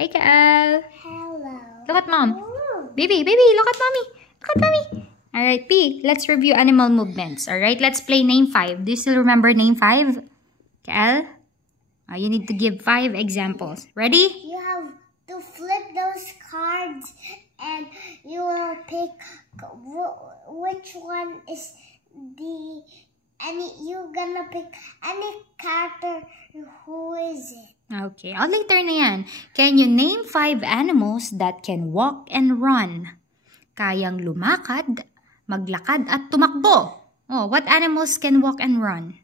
Hi, Kael. Hello. Look at mom. Baby, look at mommy. Look at mommy. Alright, P, let's review animal movements. Alright, let's play name 5. Do you still remember name 5? Kael? You need to give 5 examples. Ready? You have to flip those cards and you will pick which one is you're gonna pick any character. Who is it? Okay, later na yan. Can you name 5 animals that can walk and run? Kayang lumakad, maglakad at tumakbo. Oh, what animals can walk and run?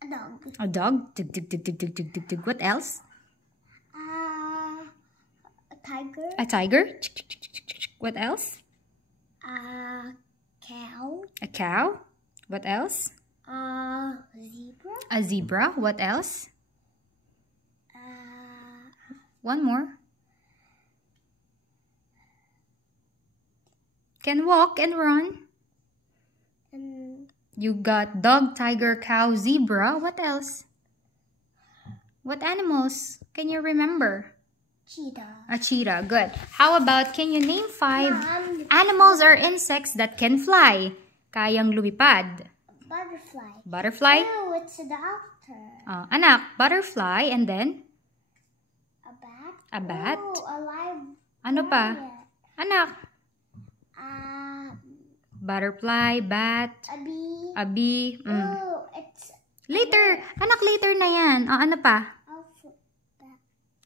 A dog. A dog? Tig, tig, tig, tig, tig, tig, tig, tig. What else? A tiger. A tiger? What else? A cow. A cow? What else? Zebra. A zebra? What else? One more. Can walk and run. You got dog, tiger, cow, zebra. What else? What animals can you remember? Cheetah. A cheetah. Good. How about, can you name 5 animals or insects that can fly? Kayang lumipad. Butterfly. Butterfly? Oh, it's a doctor. Anak, butterfly, and then? A bat. A bat? Oh, a live. Ano pa? Anak. Butterfly, bat. A bee. A bee. Oh, it's... Later. Anak, later na yan. Ano pa? Alphabet.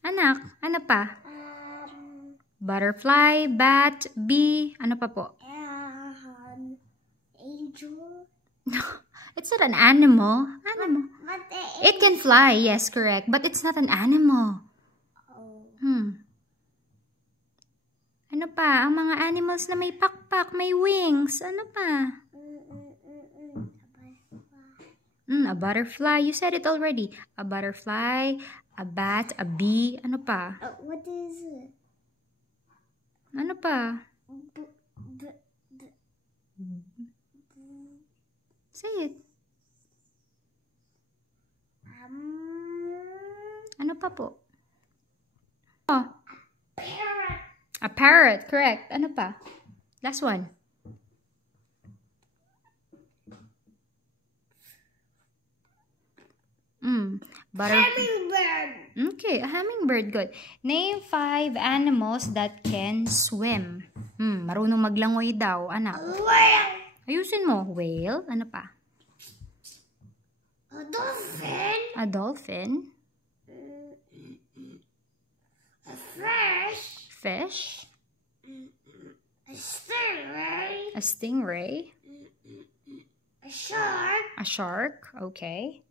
Anak, ano pa? Butterfly, bat, bee. Ano pa po? Angel. It's not an animal. But It can fly, yes, correct. But it's not an animal. Ano pa? Ang mga animals na may pakpak, may wings. Ano pa? A butterfly. You said it already. A butterfly, a bat, a bee. Ano pa? What is it? Ano pa? Say it. Ano pa po? Oh. Parrot. A parrot, correct. Ano pa? Last one. Hummingbird. Okay, a hummingbird, good. Name 5 animals that can swim. Marunong maglangoy daw, anak. Whale. Ayusin mo. Whale, ano pa? A dolphin. A dolphin. A fish. Fish. A stingray. A stingray. A shark. A shark, okay.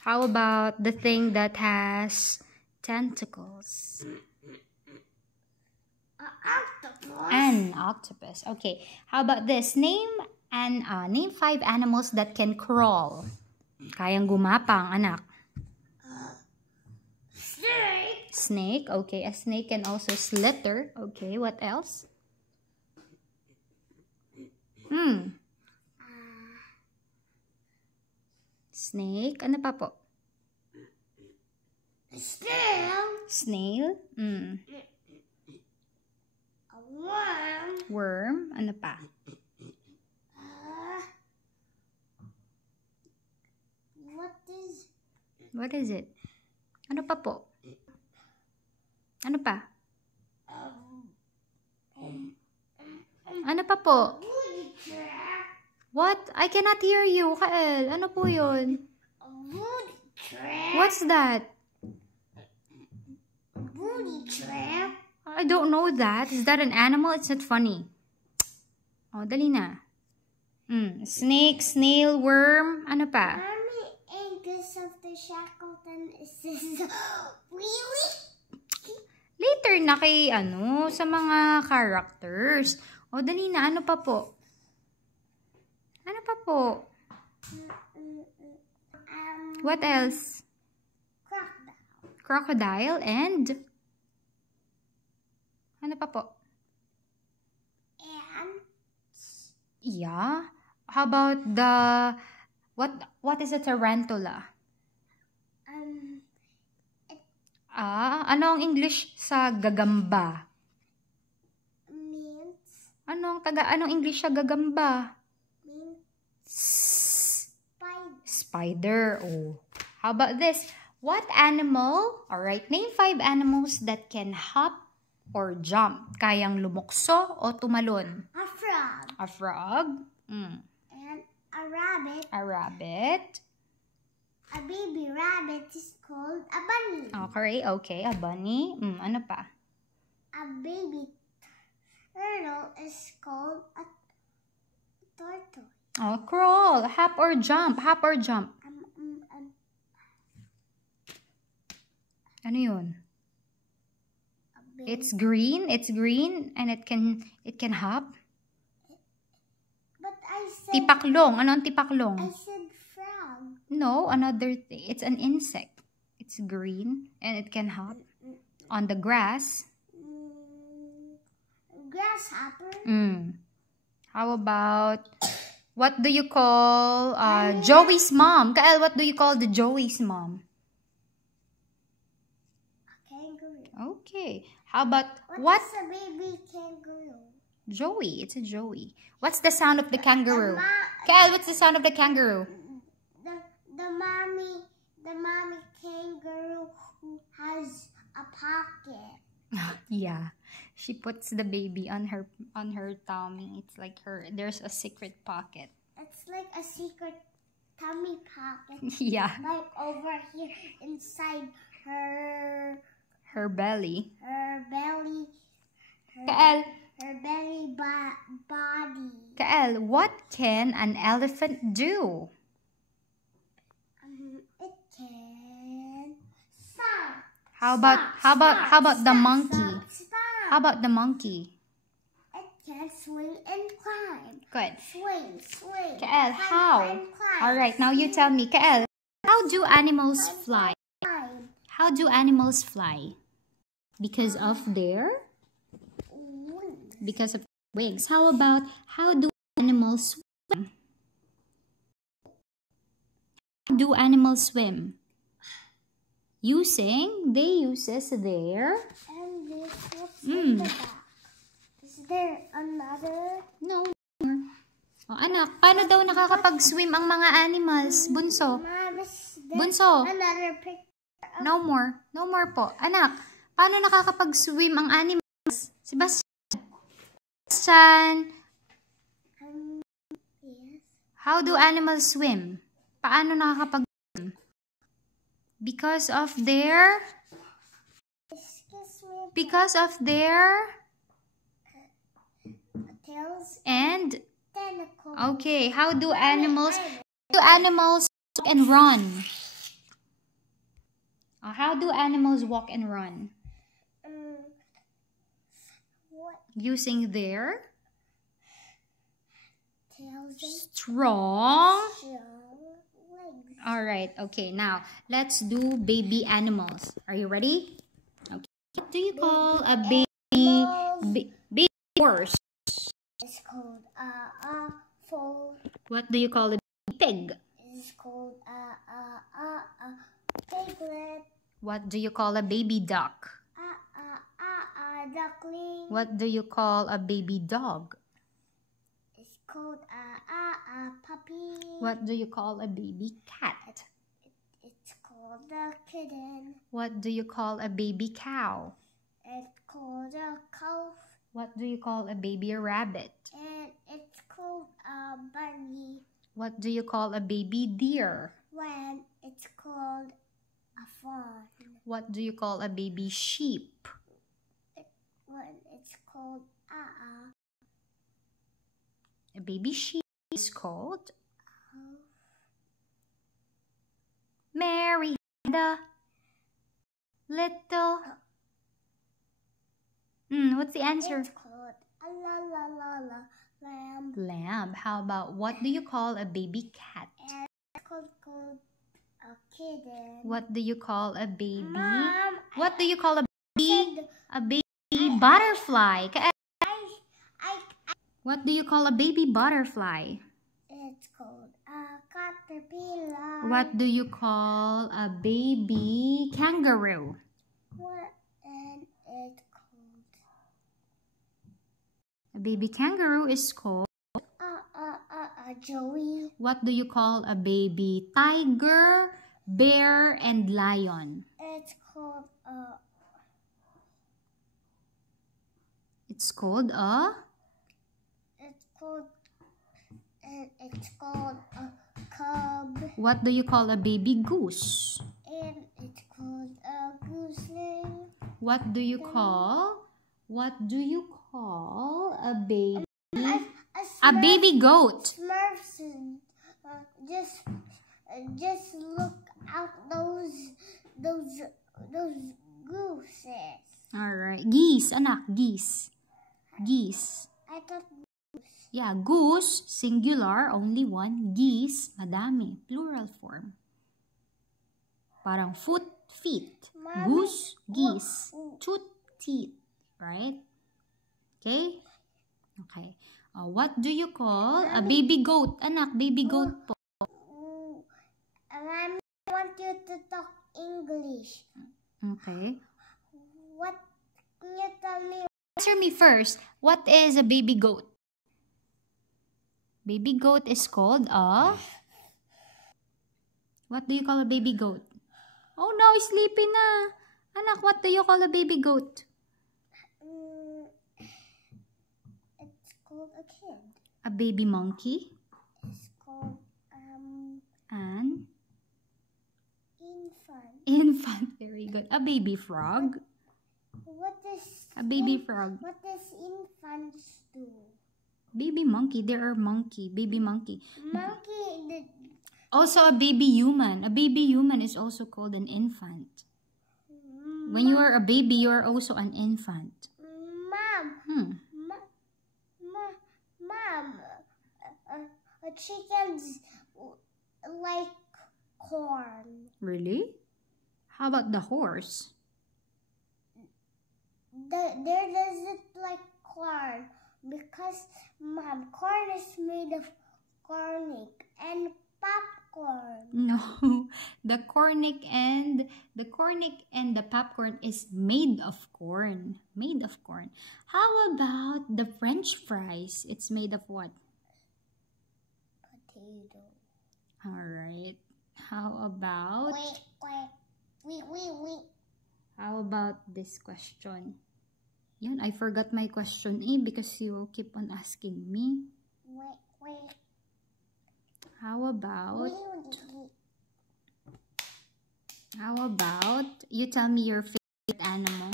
How about the thing that has tentacles? Octopus. An octopus. Okay. How about this? Name 5 animals that can crawl. Kayang gumapang, anak. Snake. Snake. Okay. A snake can also slither. Okay. What else? Snake. Ano pa po? Snail. Snail. A worm. Worm. Ano pa? What is it? Ano pa po? Ano pa? Ano pa po? Booty trap. What? I cannot hear you, Kael. Ano po yun? A booty trap. What's that? A booty trap. I don't know that. Is that an animal? It's not funny. Oh, dali na. Snake, snail, worm. Ano pa? Mommy, Angus of the Shackleton is this really? Later na kay sa mga characters. O, dali na. Ano pa po? Ano pa po? What else? Crocodile. Crocodile and? Ano pa po? Ants. Yeah. How about what is a tarantula? Ano ang English sa gagamba? Means Anong English sa gagamba? Spider. Oh. How about this? What animal? Alright, name 5 animals that can hop or jump. Kayang lumukso o tumalon? a frog. A frog. And a rabbit. A rabbit. A baby rabbit is called a bunny. Okay. A bunny. Ano pa? A baby turtle is called a tortoise. Crawl. Hop or jump. Ano yun? It's green and it can hop. But I said Tipaklong. Ano ang tipaklong? I said frog. No, another thing. It's an insect. It's green and it can hop on the grass. Grasshopper. How about, what do you call Joey's mom? Kael, what do you call the Joey's mom? A kangaroo. Okay. How about, What is a baby kangaroo? Joey. It's a Joey. What's the sound of the kangaroo? Kael, what's the sound of the kangaroo? The mommy kangaroo who has a pocket. Yeah. She puts the baby on her tummy. It's like there's a secret pocket. It's like a secret tummy pocket. Yeah. Like over here inside Her belly. her belly. Kael, Her belly body. Kael, what can an elephant do? It can stop. How about the monkey? How about the monkey? It can swing and climb. Good. Swing. Kael, climb, how? climb, climb. All right, now you tell me, Kael, how do animals fly? Climb. How do animals fly? Because of their Wings. wings. How about, how do animals swim? How do animals swim? They uses their... And this what's in the back. Is there another? No. Oh, anak, paano daw nakakapag-swim ang mga animals? Bunso. Mom, is there Bunso. another picture? No more. No more po. Anak, paano nakakapag-swim ang animals? Sebastian. Yes. How do animals swim? Paano nakakapag-swim? Because of their Excuse me. Tails and tentacles. okay, how do animals walk and run? How do animals walk and run? What Using their tails and strong. legs? All right. Okay. Now let's do baby animals. Are you ready? Okay. What do you call a baby horse? It's called foal. What do you call a pig? It's called piglet. What do you call a baby duck? Duckling. What do you call a baby dog? It's called puppy. What do you call a baby cat? It's called a kitten. What do you call a baby cow? It's called a calf. What do you call a baby rabbit? And it's called a bunny. What do you call a baby deer? When it's called a fawn. What do you call a baby sheep? When it's called A baby sheep is called Mary had a little... what's the answer? It's called a lamb. Lamb. How about, what do you call a baby cat? And it's called a kitten. What do you call a baby? Mom, What do you call a baby? said- A baby butterfly. I What do you call a baby butterfly? It's called a caterpillar. What do you call a baby kangaroo? What and it called? A baby kangaroo is called... Joey. What do you call a baby tiger, bear, and lion? It's called It's called a... It's called a cub. What do you call a baby goose? And it's called a gooseling. What do you call a baby... A baby goat. Smurfs. Just look out those gooses. All right. Geese, anak, geese. Geese. I thought Yeah, goose, singular, only one. Geese, madami, plural form. Parang foot, feet. Mommy, Goose, geese. Toot, teeth. Right? Okay? Okay. What do you call a baby goat? Anak, baby goat po. Mommy, I want you to talk English. Okay. What can you tell me? Answer me first. What is a baby goat? Baby goat is called a... What do you call a baby goat? Oh no, sleepy na. Anak, what do you call a baby goat? It's called a kid. A baby monkey? It's called An infant. infant. Very good. A baby frog? What is A baby frog. What does infants do? Baby monkey. There are monkey. Baby monkey. Monkey. Also a baby human. A baby human is also called an infant. When you are a baby, you are also an infant. Mom. Mom. Chickens like corn. Really? How about the horse? There doesn't like corn because Mom, corn is made of cornic and popcorn. No, the cornic and the popcorn is made of corn. Made of corn. How about the French fries? It's made of what? Potato. All right. How about How about this question? Yun, I forgot my question because you keep on asking me. How about you tell me your favorite animal?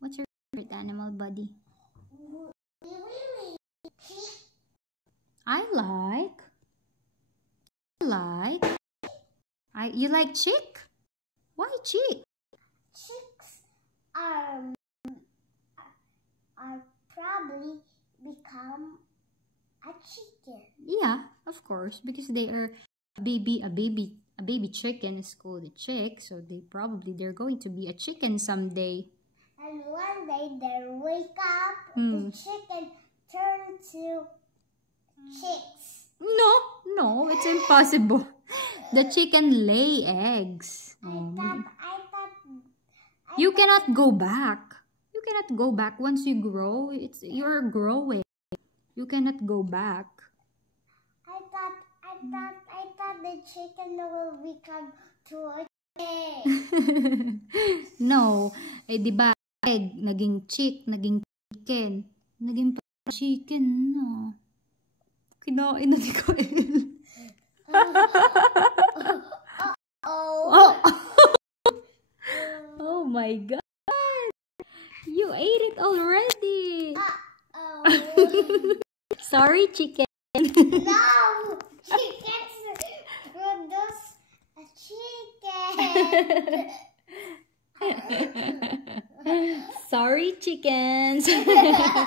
What's your favorite animal, buddy? You like chick? Why chick? Chicks are probably become a chicken. Yeah, of course, because they are a baby chicken is called a chick, so they're going to be a chicken someday. And one day they wake up, the chicken turn to chicks. No, it's impossible. The chicken lay eggs. I thought You cannot go back. You cannot go back once you grow. You're growing. You cannot go back. I thought the chicken will become to a chick. No. Diba, egg, naging chick, naging chicken. Naging chicken, no. Kinain na ni Kael. Oh my God. You ate it already. Sorry, chicken. No! Chickens produce a chicken. Sorry, chickens. I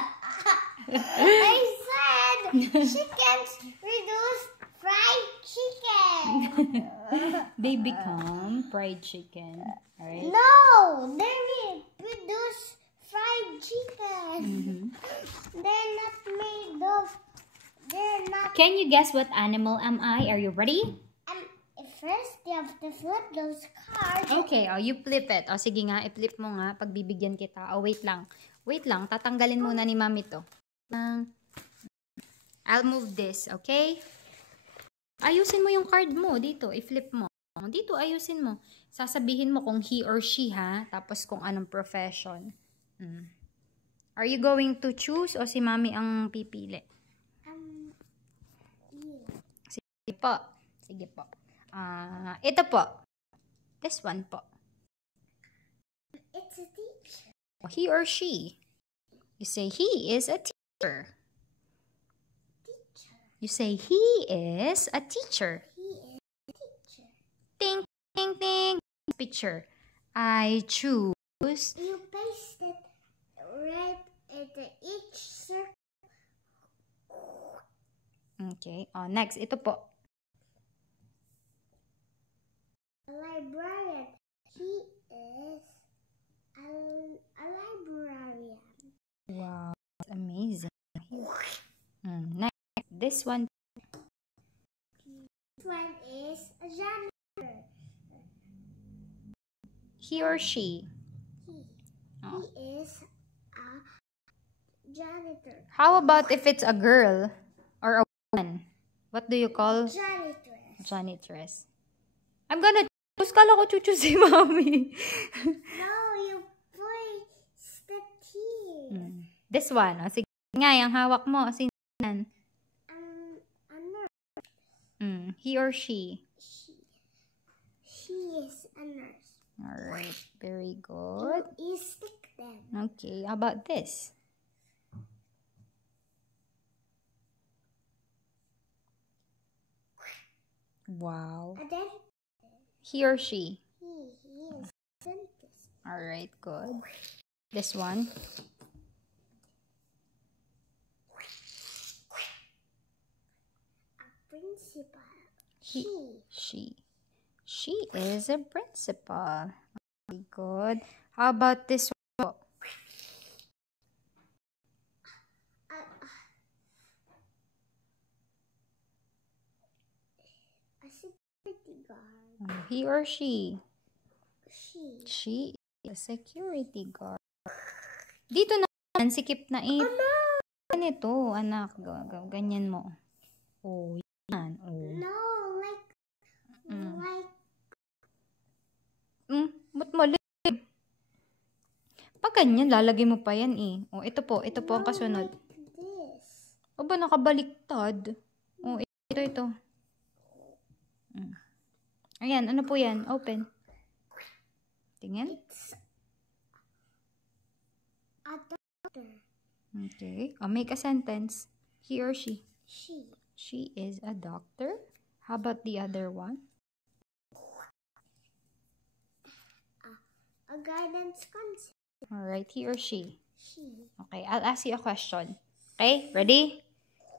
said chickens produce fried chicken. They become fried chicken, right? No, they produce fried chicken. They're not made of. They're not. Can you guess what animal am I? Are you ready? A first you have to flip those cards. Okay, oh, you flip it. Oh, sige nga, i-flip mo nga. Pagbibigyan kita. Oh, wait lang. Wait lang, tatanggalin muna ni Mami to. I'll move this, okay? Ayusin mo yung card mo dito. I-flip mo. Dito, ayusin mo. Sasabihin mo kung he or she, ha? Tapos kung anong profession. Are you going to choose o si Mami ang pipili? You. Sige po. Sige po. Ito po. This one po. It's a teacher. He or she. You say he is a teacher. Teacher. You say he is a teacher. He is a teacher. Ting, ting, ting. Picture. I choose. You paste it right into each circle. Okay. Oh, next. Ito po. A librarian. He is a librarian. Wow. That's amazing. Next. This one. This one is a janitor. He or she. He is a janitor. How about if it's a girl or a woman? What do you call Janitress. janitress? I'm gonna choose. Kala ko choose si Mami. No, you place the T. This one. Oh, sige nga, yung hawak mo. Sino yan? A nurse. He or she. She is a nurse. Alright. Very good. You stick them. Okay. How about this? Wow. And then He or she. he is a dentist. Alright. Good. This one. A principal. She. She is a principal. Very good. How about this one? A security guard. He or she. She. She is a security guard. Dito naman, sikip na eh. Ganito, anak. Ganyan mo. Oh, yan. Oh. No, like. Ba't mali? Pag ganyan, lalagay mo pa yan eh. Oh, ito po ang kasunod. Like this. O ba, nakabaliktad? Oh, ito. Ayan, ano po yan? Open. Tingin. It's a doctor. Okay. Oh, make a sentence. He or she. She. She is a doctor. How about the other one? A guidance counselor. Alright, he or she. She. Okay, I'll ask you a question. Okay, ready?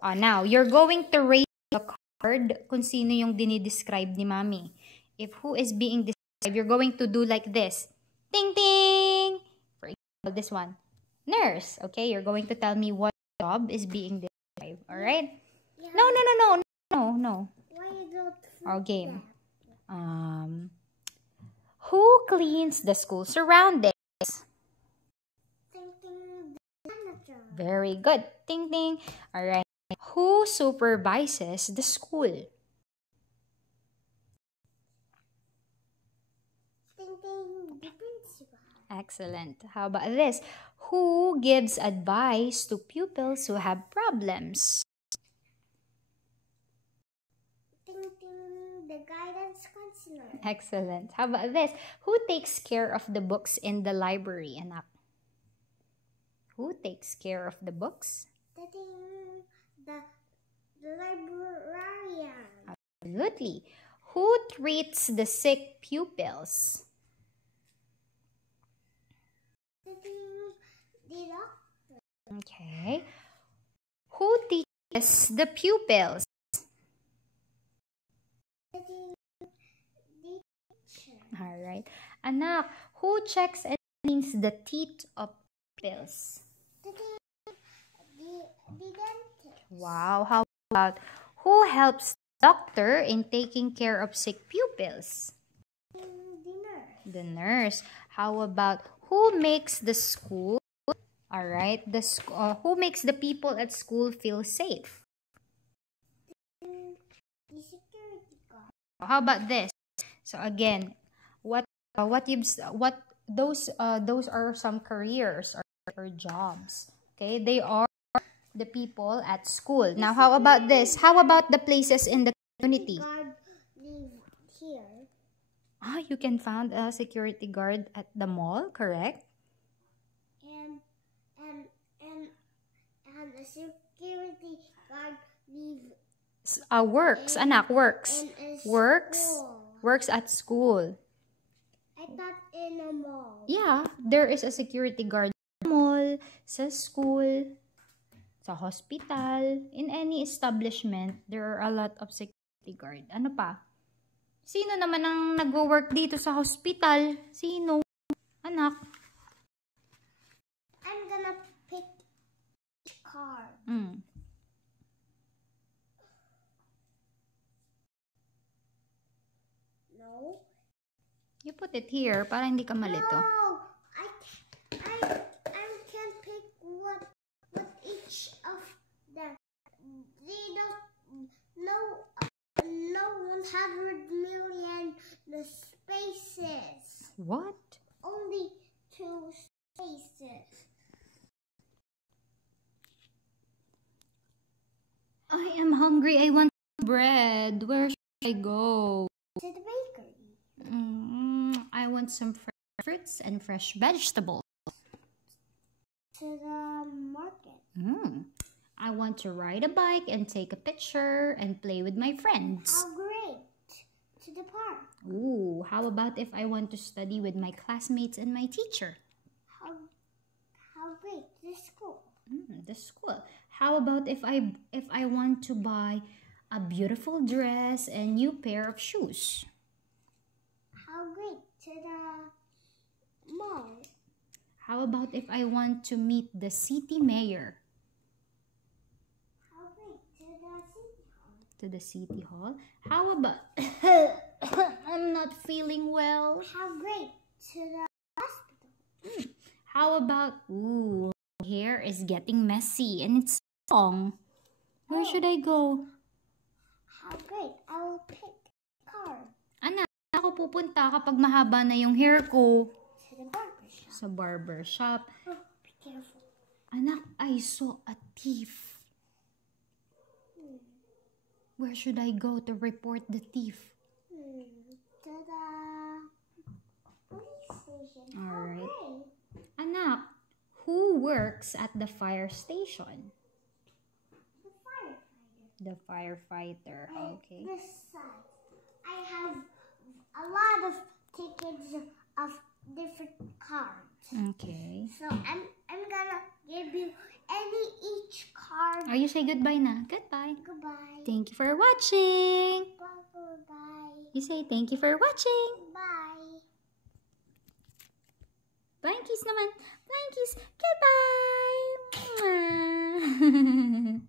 Now, you're going to rate the card kung sino yung dinidescribe ni Mami. If who is being described, you're going to do like this. Ting, ting! For example, this one. Nurse. Okay, you're going to tell me what job is being described. Alright? Yeah. No. Why you don't Our flip game. that? Who cleans the school surroundings? Thinking the janitor. Very good. Ting, ting. Alright. Who supervises the school? Thinking the principal. Excellent. How about this? Who gives advice to pupils who have problems? Thinking the guidance counselor. Excellent. How about this? Who takes care of the books in the library, anak? Who takes care of the books? Thinking the librarian. Absolutely. Who treats the sick pupils? Thinking the doctor. Okay. Who teaches the pupils? Thinking the teacher. All right. Anak, who checks and cleans the teeth of pupils? Thinking the dentist. Wow. How about who helps doctor in taking care of sick pupils? The nurse. The nurse. How about who makes the school? All right. Who makes the people at school feel safe? The security guard. How about this? So again, those are some careers or jobs. Okay, they are the people at school. Now, how about this? How about the places in the community? Guard live here. You can find a security guard at the mall, correct? And the security guard live Works, anak, works. in a Works. school. Works at school. I thought in a mall. Yeah, there is a security guard sa mall, sa school, sa hospital, in any establishment, there are a lot of security guard. Ano pa? Sino naman ang nag-work dito sa hospital? Sino? Anak. I'm gonna pick card. No. You put it here para hindi ka malito. No, I can pick what each of them. They don't know 100 million the spaces. What? Only 2 spaces. I am hungry. I want bread. Where should I go? To the bakery. I want some fresh fruits and fresh vegetables. To the market. I want to ride a bike and take a picture and play with my friends. How great. To the park. Ooh, how about if I want to study with my classmates and my teacher? How great. The school. The school. How about if I want to buy a beautiful dress and new pair of shoes? How great. To the mall. How about if I want to meet the city mayor? How great. To the city hall. To the city hall. How about I'm not feeling well. How great. To the hospital. How about my hair is getting messy and it's long. Where should I go? How great. I will pick car. Anak, ako pupunta kapag mahaba na yung hair ko. To the barber shop. Sa barber shop. Oh, be careful. Anak, I saw a thief. Where should I go to report the thief? To the police station. All right. Great. Anak, who works at the fire station? The firefighter. The firefighter. Okay. This side. I have a lot of tickets of different cards. Okay. So I'm gonna give you each card. You say goodbye na. Goodbye. Goodbye. Thank you for watching. Bye. You say thank you for watching. Bye. Blankies naman. Blankies. Goodbye. Mwah.